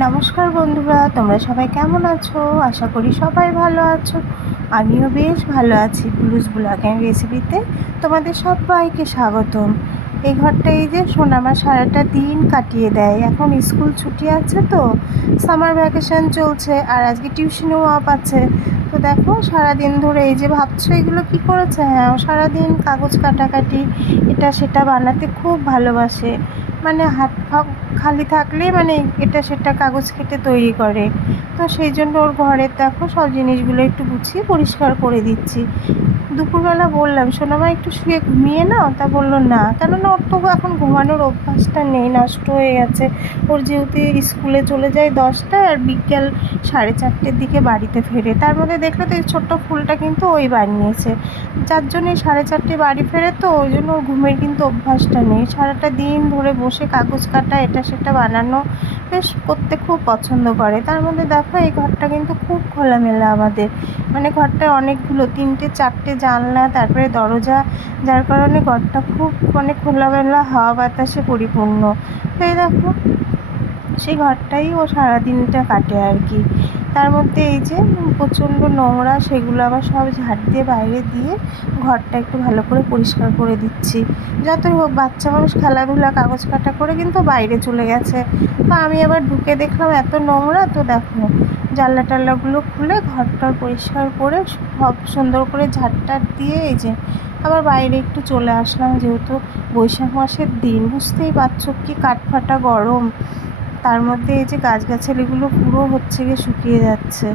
নমস্কার বন্ধুরা, তোমরা সবাই কেমন আছো? আশা করি সবাই ভালো আছো। আমিও বেশ ভালো আছি ব্লুজ ব্লগের রেসিপিতে। তোমাদের সবাইকে স্বাগতম। এই ঘরটা এই যে সোনামা সারাটা দিন কাটিয়ে দেয়। এখন স্কুল ছুটি আছে তো, সামার ভ্যাকেশন চলছে আর আজকে টিউশনও অফ আছে। তো দেখো, সারাদিন ধরে এই যে ভাবছ এগুলো কি করেছে? হ্যাঁ সারাদিন কাগজ কাটাকাটি, এটা সেটা বানাতে খুব ভালোবাসে। মানে হাত পা খালি থাকলে মানে এটা সেটা কাগজ কেটে তৈরি করে। তো সেই জন্য ওর ঘরের দেখো সব জিনিসগুলো একটু গুছিয়ে পরিষ্কার করে দিচ্ছি। দুপুরবেলা বললাম, সোনামা, একটু শুয়ে ঘুমিয়ে নাও? তা বলল, না। কেননা ওর তো এখন ঘুমানোর অভ্যাসটা নেই, নষ্ট হয়ে গেছে। ওর যেহেতু স্কুলে চলে যায় দশটায় আর বিকেল সাড়ে চারটের দিকে বাড়িতে ফেরে। তার মধ্যে দেখলে তো এই ছোট্ট ফুলটা কিন্তু ওই বানিয়েছে। যার জন্য সাড়ে চারটে বাড়ি ফেরে তো ওই জন্য ওর ঘুমের কিন্তু অভ্যাসটা নেই। সারাটা দিন ধরে বসে কাগজ কাটা, এটা সেটা বানানো বেশ করতে খুব পছন্দ করে। তার মধ্যে দেখো, এই ঘরটা কিন্তু খুব খোলামেলা আমাদের। মানে ঘরটায় অনেকগুলো, তিনটে, চারটে জানলা, তারপরে দরজা, যার কারণে ঘরটা খুব মানে খোলামেলা হাওয়া বাতাসে পরিপূর্ণ। তো এই দেখো, সেই ঘরটাই ও সারাদিনটা কাটে আর কি। তার মধ্যে এই যে প্রচণ্ড নোংরা, সেগুলো আবার সব ঝাড় দিয়ে বাইরে দিয়ে ঘরটা একটু ভালো করে পরিষ্কার করে দিচ্ছি। যতই হোক, বাচ্চা মানুষ খেলাধুলা কাগজ কাটা করে কিন্তু বাইরে চলে গেছে। তো আমি আবার ঢুকে দেখলাম এত নোংরা, তো দেখো জানলা টাল্লাগুলো খুলে ঘরটা পরিষ্কার করে সব সুন্দর করে ঝাড়টার দিয়ে এই যে আবার বাইরে একটু চলে আসলাম। যেহেতু বৈশাখ মাসের দিন, বুঝতেই পারছ কি কাঠফাটা গরম। তার মধ্যে এই যে গাছগাছালিগুলো পুরো হচ্ছে গিয়ে শুকিয়ে যাচ্ছে।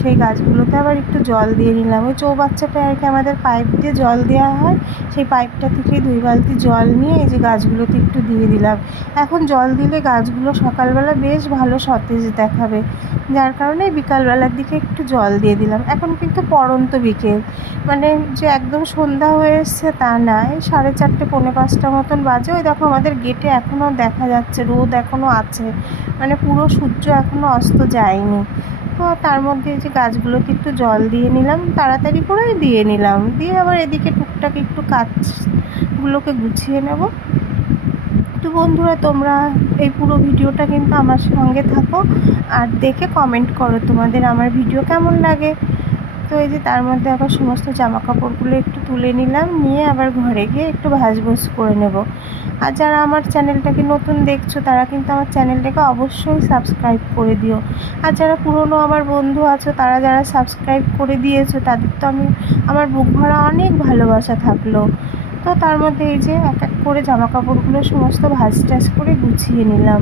সেই গাছগুলোতে আবার একটু জল দিয়ে নিলাম। ওই চৌবাচ্চাটায় আর কি আমাদের পাইপ দিয়ে জল দেওয়া হয়, সেই পাইপটা থেকে দুই বালতি জল নিয়ে এই যে গাছগুলোতে একটু দিয়ে দিলাম। এখন জল দিলে গাছগুলো সকালবেলা বেশ ভালো সতেজ দেখাবে। যার কারণে বিকালবেলার দিকে একটু জল দিয়ে দিলাম। এখন কিন্তু পড়ন্ত বিকেল। মানে যে একদম সন্ধ্যা হয়ে এসছে তা না। এই সাড়ে চারটে, পৌনে পাঁচটা মতন বাজে। ওই দেখো আমাদের গেটে এখনও দেখা যাচ্ছে, রোদ এখনও আছে। মানে পুরো সূর্য এখনও অস্ত যায়নি। তো তার মধ্যে যে গাছগুলোকে একটু জল দিয়ে নিলাম, তাড়াতাড়ি করে দিয়ে নিলাম। দিয়ে আবার এদিকে টুকটাক একটু কাজগুলোকে গুছিয়ে নেব। তো বন্ধুরা, তোমরা এই পুরো ভিডিওটা কিন্তু আমার সঙ্গে থাকো, আর দেখে কমেন্ট করো তোমাদের আমার ভিডিও কেমন লাগে। তো এই যে তার মধ্যে আবার সমস্ত জামা কাপড়গুলো একটু তুলে নিলাম, নিয়ে আবার ঘরে গিয়ে একটু ভাজভুজ করে নেব। আর যারা আমার চ্যানেলটাকে নতুন দেখছ, তারা কিন্তু আমার চ্যানেলটাকে অবশ্যই সাবস্ক্রাইব করে দিও। আর যারা পুরনো আমার বন্ধু আছো, তারা যারা সাবস্ক্রাইব করে দিয়েছ, তাদের তো আমি, আমার বুক ভরা অনেক ভালোবাসা থাকল। তো তার মধ্যে এই যে এক এক করে জামা কাপড়গুলো সমস্ত ভাজ টাজ করে গুছিয়ে নিলাম।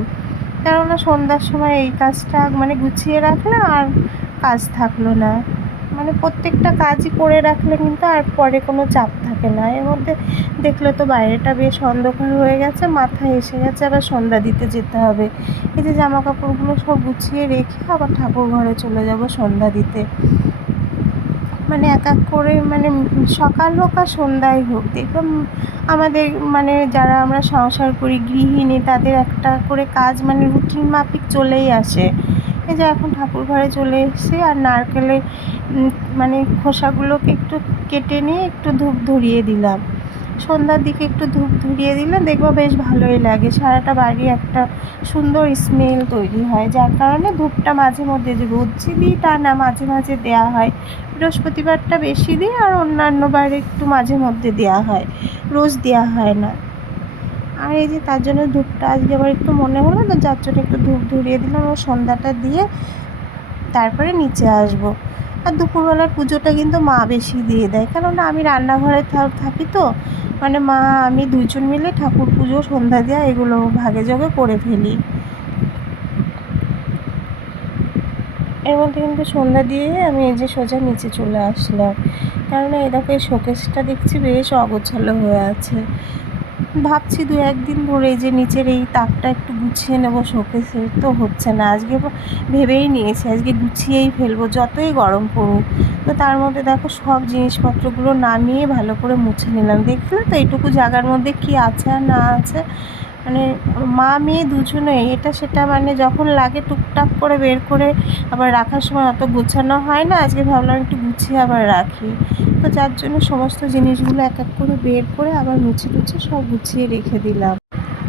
কেননা সন্ধ্যার সময় এই কাজটা মানে গুছিয়ে রাখলে আর কাজ থাকল না। মানে প্রত্যেকটা কাজই করে রাখলে কিন্তু আর পরে কোনো চাপ থাকে না। এর মধ্যে দেখলে তো বাইরেটা বেশ অন্ধকার হয়ে গেছে, মাথায় এসে গেছে, আবার সন্ধ্যা দিতে যেতে হবে। এই যে জামা কাপড়গুলো সব গুছিয়ে রেখে আবার ঠাকুর ঘরে চলে যাব সন্ধ্যা দিতে। মানে এক এক করে মানে সকাল হোক আর সন্ধ্যায় হোক, দেখলাম আমাদের মানে যারা আমরা সংসার করি, গৃহিণী, তাদের একটা করে কাজ মানে রুটিন মাফিক চলেই আসে। এই যে এখন ঠাকুর ঘরে চলে এসেছি আর নারকেলের মানে খোসাগুলোকে একটু কেটে নিয়ে একটু ধূপ ধরিয়ে দিলাম। সন্ধ্যার দিকে একটু ধূপ ধরিয়ে দিলে দেখব বেশ ভালোই লাগে। সারাটা বাড়ি একটা সুন্দর স্মেল তৈরি হয়। যার কারণে ধূপটা মাঝে মধ্যে যে রোজ দিই, তা না মাঝে মাঝে দেওয়া হয়। বৃহস্পতিবারটা বেশি দিই আর অন্যান্য বারে একটু মাঝে মধ্যে দেওয়া হয়। রোজ দেওয়া হয় না। আর এই যে তার জন্য ধূপটা আজকে আবার একটু মনে হলো না, যার জন্য একটু ধূপ ধরিয়ে দিলাম ও সন্ধ্যাটা দিয়ে তারপরে নিচে আসব। আর দুপুরবেলার পুজোটা কিন্তু মা বেশি দিয়ে দেয়, কেননা আমি রান্নাঘরে থাকি তো মানে মা, আমি দুজন মিলে ঠাকুর পুজো, সন্ধ্যা দেওয়া এগুলো ভাগে যোগে করে ফেলি। এর মধ্যে কিন্তু সন্ধ্যা দিয়ে আমি এই যে সোজা নিচে চলে আসলাম। কেননা এই দেখো এই শোকেসটা দেখছি বেশ অগোছালো হয়ে আছে। ভাবছি দু একদিন ধরে যে নিচের এই তাকটা একটু গুছিয়ে নেব শোকেসের তো হচ্ছে না। আজকে ভেবেই নিয়েছি, আজকে গুছিয়েই ফেলব, যতই গরম পড়ুক। তো তার মধ্যে দেখো সব জিনিসপত্রগুলো নামিয়ে ভালো করে মুছে নিলাম। দেখলে তো এইটুকু জায়গার মধ্যে কি আছে আর না আছে? মানে মা মেয়ে দুজনেই, এটা সেটা মানে যখন লাগে টুকটাক করে বের করে আবার রাখার সময় অত গোছানো হয় না। আজকে ভাবলাম একটু গুছিয়ে আবার রাখি। তো যার জন্য সমস্ত জিনিসগুলো এক এক করে বের করে আবার মুছে টুছে সব গুছিয়ে রেখে দিলাম।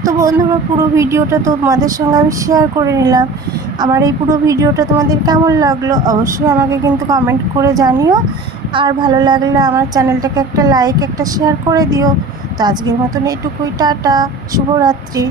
তো বন্ধুরা, পুরো ভিডিওটা তোমাদের সঙ্গে আমি শেয়ার করে নিলাম। আমার এই পুরো ভিডিওটা তোমাদের কেমন লাগল অবশ্যই আমাকে কিন্তু কমেন্ট করে জানিও। আর ভালো লাগলে আমার চ্যানেলটাকে একটা লাইক একটা শেয়ার করে দিও। তো আজকের মতন এইটুকুই টাটা, শুভরাত্রি।